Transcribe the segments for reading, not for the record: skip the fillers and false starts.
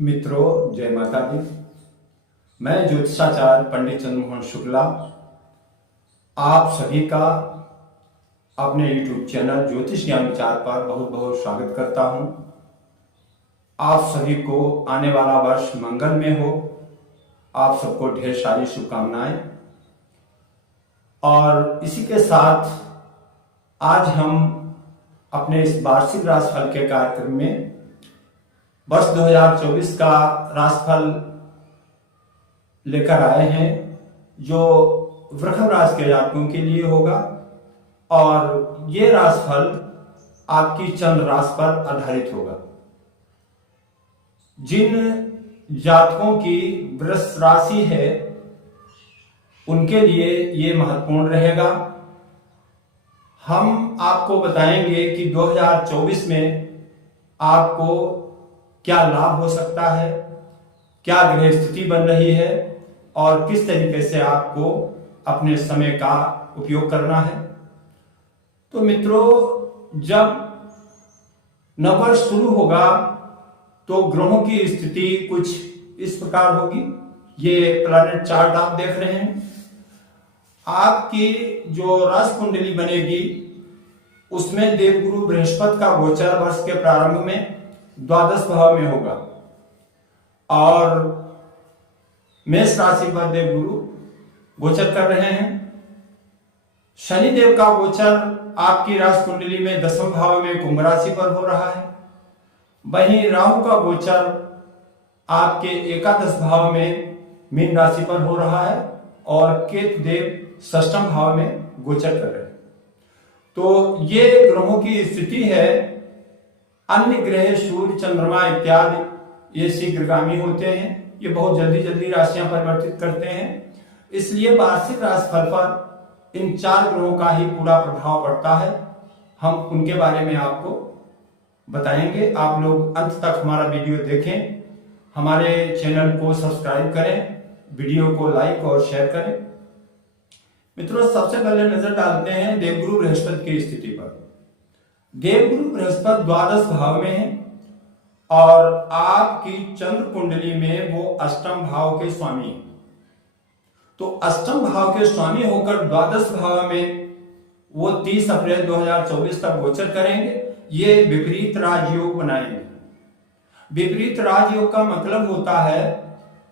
मित्रों, जय माता दी। मैं ज्योतिषाचार्य पंडित चंद्रमोहन शुक्ला आप सभी का अपने YouTube चैनल ज्योतिष ज्ञान विचार पर बहुत बहुत स्वागत करता हूं। आप सभी को आने वाला वर्ष मंगलमय हो। आप सबको ढेर सारी शुभकामनाएं। और इसी के साथ आज हम अपने इस वार्षिक राशिफल के कार्यक्रम में वर्ष 2024 का राशिफल लेकर आए हैं, जो वृषभ राशि के जातकों के लिए होगा। और ये राशिफल आपकी चंद्र राशि पर आधारित होगा। जिन जातकों की वृष राशि है उनके लिए ये महत्वपूर्ण रहेगा। हम आपको बताएंगे कि 2024 में आपको क्या लाभ हो सकता है, क्या ग्रह स्थिति बन रही है और किस तरीके से आपको अपने समय का उपयोग करना है। तो मित्रों, जब नववर्ष शुरू होगा तो ग्रहों की स्थिति कुछ इस प्रकार होगी। ये प्लैनेट चार्ट आप देख रहे हैं। आपकी जो राशि कुंडली बनेगी उसमें देवगुरु बृहस्पति का गोचर वर्ष के प्रारंभ में द्वादश भाव में होगा और मेष राशि पर देवगुरु गोचर कर रहे हैं। शनि देव का गोचर आपकी राशि कुंडली में दसवें भाव में कुंभ राशि पर हो रहा है। वहीं राहु का गोचर आपके एकादश भाव में मीन राशि पर हो रहा है और केतु देव षष्ठम भाव में गोचर कर रहे हैं। तो ये ग्रहों की स्थिति है। अन्य ग्रह सूर्य, चंद्रमा इत्यादि ये शीघ्रगामी होते हैं। ये बहुत जल्दी जल्दी राशियां परिवर्तित करते हैं। इसलिए वार्षिक राशिफल पर इन चार ग्रहों का ही पूरा प्रभाव पड़ता है। हम उनके बारे में आपको बताएंगे। आप लोग अंत तक हमारा वीडियो देखें, हमारे चैनल को सब्सक्राइब करें, वीडियो को लाइक और शेयर करें। मित्रों, सबसे पहले नजर डालते हैं देवगुरु बृहस्पति की स्थिति पर। देवगुरु बृहस्पति द्वादश भाव में है और आपकी चंद्र कुंडली में वो अष्टम भाव के स्वामी है। तो अष्टम भाव के स्वामी होकर द्वादश भाव में वो 30 अप्रैल 2024 तक गोचर करेंगे। ये विपरीत राजयोग बनाएंगे। विपरीत राजयोग का मतलब होता है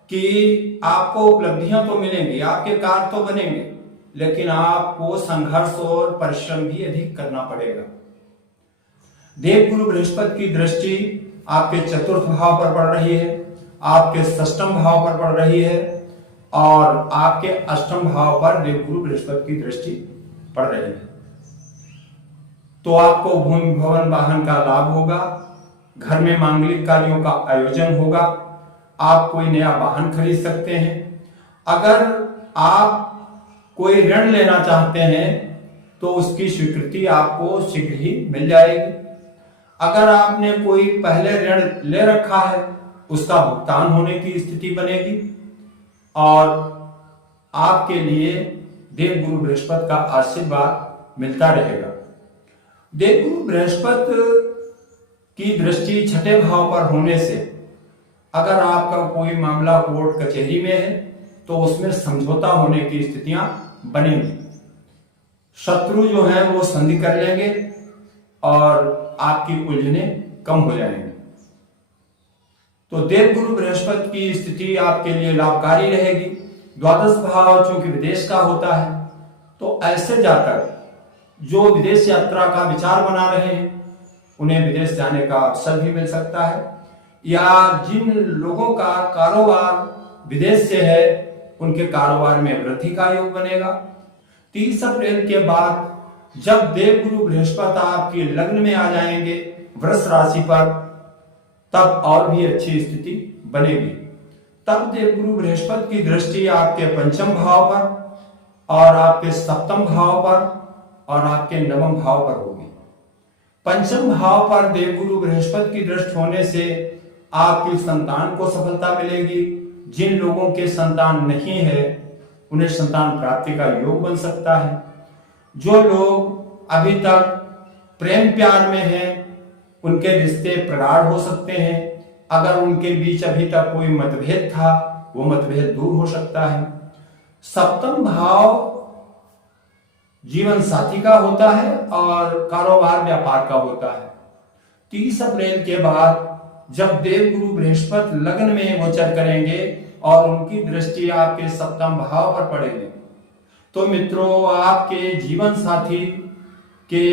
कि आपको उपलब्धियां तो मिलेंगी, आपके कार्य तो बनेंगे, लेकिन आपको संघर्ष और परिश्रम भी अधिक करना पड़ेगा। देवगुरु बृहस्पति की दृष्टि आपके चतुर्थ भाव पर पड़ रही है, आपके षष्ठम भाव पर पड़ रही है और आपके अष्टम भाव पर देवगुरु बृहस्पति की दृष्टि पड़ रही है। तो आपको भूमि भवन वाहन का लाभ होगा, घर में मांगलिक कार्यों का आयोजन होगा, आप कोई नया वाहन खरीद सकते हैं। अगर आप कोई ऋण लेना चाहते हैं तो उसकी स्वीकृति आपको शीघ्र ही मिल जाएगी। अगर आपने कोई पहले ऋण ले रखा है उसका भुगतान होने की स्थिति बनेगी और आपके लिए देवगुरु बृहस्पति का आशीर्वाद मिलता रहेगा। देवगुरु बृहस्पति की दृष्टि छठे भाव पर होने से अगर आपका कोई मामला कोर्ट कचहरी में है तो उसमें समझौता होने की स्थितियां बनेंगी। शत्रु जो है वो संधि कर लेंगे और आपकी उलझने कम हो जाएंगी। तो देवगुरु बृहस्पति की स्थिति आपके लिए लाभकारी रहेगी। द्वादश भाव चूंकि विदेश का होता है तो ऐसे जातक जो विदेश यात्रा का विचार बना रहे हैं उन्हें विदेश जाने का अवसर भी मिल सकता है, या जिन लोगों का कारोबार विदेश से है उनके कारोबार में वृद्धि का योग बनेगा। 30 अप्रैल के बाद जब देवगुरु बृहस्पति आपके लग्न में आ जाएंगे वृष राशि पर, तब और भी अच्छी स्थिति बनेगी। तब देवगुरु बृहस्पति की दृष्टि आपके पंचम भाव पर और आपके सप्तम भाव पर और आपके नवम भाव पर होगी। पंचम भाव पर देवगुरु बृहस्पति की दृष्टि होने से आपकी संतान को सफलता मिलेगी। जिन लोगों के संतान नहीं है उन्हें संतान प्राप्ति का योग बन सकता है। जो लोग अभी तक प्रेम प्यार में हैं उनके रिश्ते प्रगाढ़ हो सकते हैं। अगर उनके बीच अभी तक कोई मतभेद था वो मतभेद दूर हो सकता है। सप्तम भाव जीवन साथी का होता है और कारोबार व्यापार का होता है। 30 अप्रैल के बाद जब देवगुरु बृहस्पति लग्न में गोचर करेंगे और उनकी दृष्टि आपके सप्तम भाव पर पड़ेगी, तो मित्रों आपके जीवन साथी के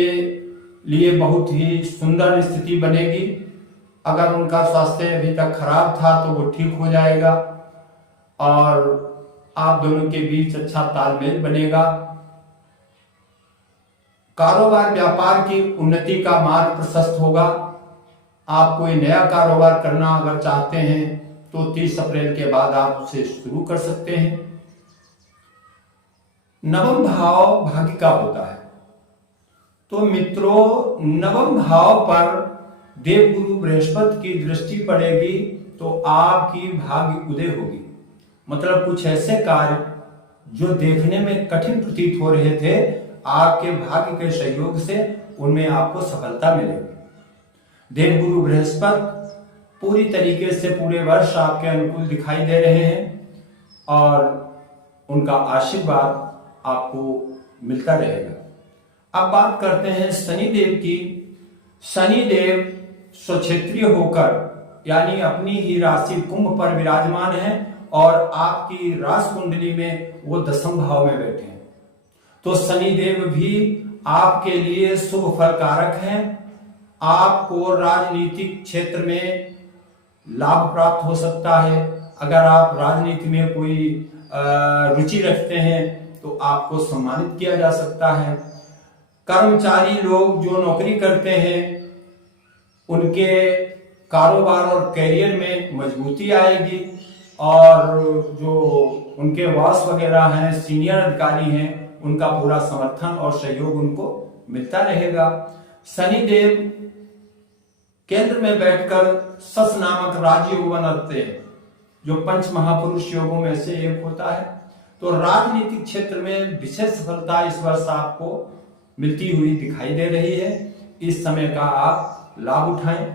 लिए बहुत ही सुंदर स्थिति बनेगी। अगर उनका स्वास्थ्य अभी तक खराब था तो वो ठीक हो जाएगा और आप दोनों के बीच अच्छा तालमेल बनेगा। कारोबार व्यापार की उन्नति का मार्ग प्रशस्त होगा। आप कोई नया कारोबार करना अगर चाहते हैं तो 30 अप्रैल के बाद आप उसे शुरू कर सकते हैं। नवम भाव भाग्य का होता है, तो मित्रों नवम भाव पर देवगुरु बृहस्पति की दृष्टि पड़ेगी तो आपकी भाग्य उदय होगी। मतलब कुछ ऐसे कार्य जो देखने में कठिन प्रतीत हो रहे थे, आपके भाग्य के सहयोग से उनमें आपको सफलता मिलेगी। देवगुरु बृहस्पति पूरी तरीके से पूरे वर्ष आपके अनुकूल दिखाई दे रहे हैं और उनका आशीर्वाद आपको मिलता रहेगा। अब बात करते हैं शनिदेव की। शनिदेव स्वक्षेत्रीय होकर यानी अपनी ही राशि कुंभ पर विराजमान है और आपकी राशि कुंडली में वो 10वें भाव में बैठे हैं। तो शनिदेव भी आपके लिए शुभ फलकारक हैं। आपको राजनीतिक क्षेत्र में लाभ प्राप्त हो सकता है। अगर आप राजनीति में कोई रुचि रखते हैं तो आपको सम्मानित किया जा सकता है। कर्मचारी लोग जो नौकरी करते हैं उनके कारोबार और करियर में मजबूती आएगी और जो उनके बॉस वगैरह हैं, सीनियर अधिकारी हैं, उनका पूरा समर्थन और सहयोग उनको मिलता रहेगा। शनिदेव केंद्र में बैठकर सस नामक राजयोग बनाते हैं जो पंच महापुरुष योगों में से एक होता है। तो राजनीतिक क्षेत्र में विशेष सफलता इस वर्ष आपको मिलती हुई दिखाई दे रही है। इस समय का आप लाभ उठाएं।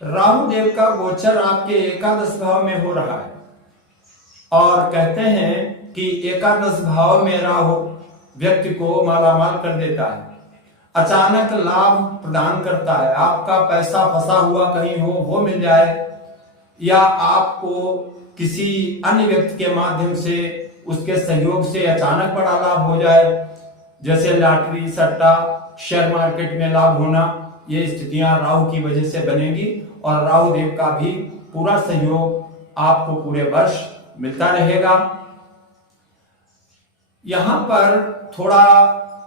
राहु देव का गोचर आपके एकादश भाव में हो रहा है और कहते हैं कि एकादश भाव में राहु व्यक्ति को मालामाल कर देता है, अचानक लाभ प्रदान करता है। आपका पैसा फंसा हुआ कहीं हो वो मिल जाए या आपको किसी अन्य व्यक्ति के माध्यम से उसके सहयोग से अचानक बड़ा लाभ हो जाए, जैसे लॉटरी, सट्टा, शेयर मार्केट में लाभ होना, ये स्थितियां राहु की वजह से बनेगी और राहु देव का भी पूरा सहयोग आपको पूरे वर्ष मिलता रहेगा। यहां पर थोड़ा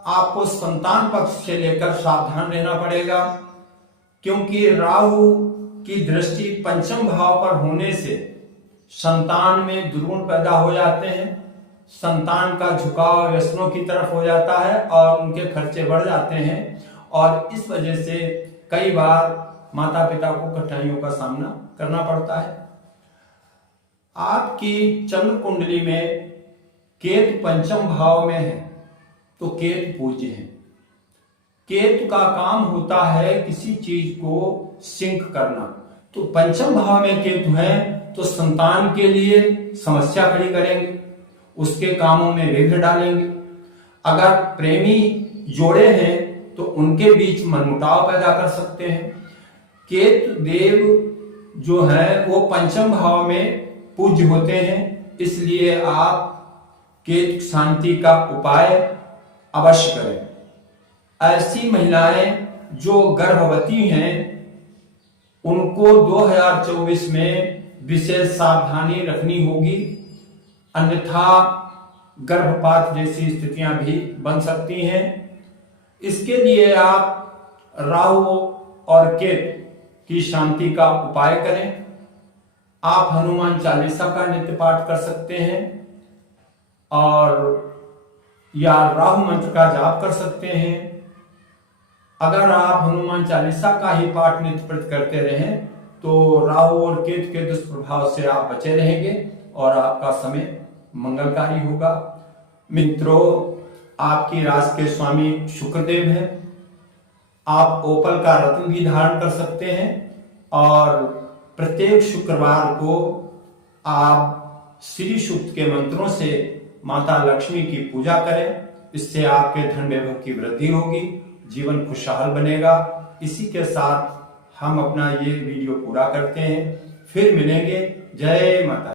आपको संतान पक्ष से लेकर सावधान रहना पड़ेगा क्योंकि राहु की दृष्टि पंचम भाव पर होने से संतान में दुर्गुण पैदा हो जाते हैं। संतान का झुकाव व्यसनों की तरफ हो जाता है और उनके खर्चे बढ़ जाते हैं और इस वजह से कई बार माता पिता को कठिनाइयों का सामना करना पड़ता है। आपकी चंद्र कुंडली में केतु पंचम भाव में है तो केतु पूज्य है। केतु का काम होता है किसी चीज को सिंक करना, तो पंचम भाव में केतु है तो संतान के लिए समस्या खड़ी करेंगे, उसके कामों में विघ्न डालेंगे। अगर प्रेमी जोड़े हैं तो उनके बीच मनमुटाव पैदा कर सकते हैं। केतु देव जो है वो पंचम भाव में पूज्य होते हैं, इसलिए आप केतु शांति का उपाय अवश्य करें। ऐसी महिलाएं जो गर्भवती हैं उनको 2024 में विशेष सावधानी रखनी होगी, अन्यथा गर्भपात जैसी स्थितियां भी बन सकती हैं। इसके लिए आप राहु और केतु की शांति का उपाय करें। आप हनुमान चालीसा का नित्य पाठ कर सकते हैं और या राहु मंत्र का जाप कर सकते हैं। अगर आप हनुमान चालीसा का ही पाठ नित्य प्रति करते रहें तो राहु और केतु के दुष्प्रभाव से आप बचे रहेंगे और आपका समय मंगलकारी होगा। मित्रों, आपकी राशि के स्वामी शुक्रदेव हैं। आप ओपल का रत्न भी धारण कर सकते हैं और प्रत्येक शुक्रवार को आप श्री सूक्त के मंत्रों से माता लक्ष्मी की पूजा करें। इससे आपके धन वैभव की वृद्धि होगी, जीवन खुशहाल बनेगा। इसी के साथ हम अपना ये वीडियो पूरा करते हैं, फिर मिलेंगे। जय माता।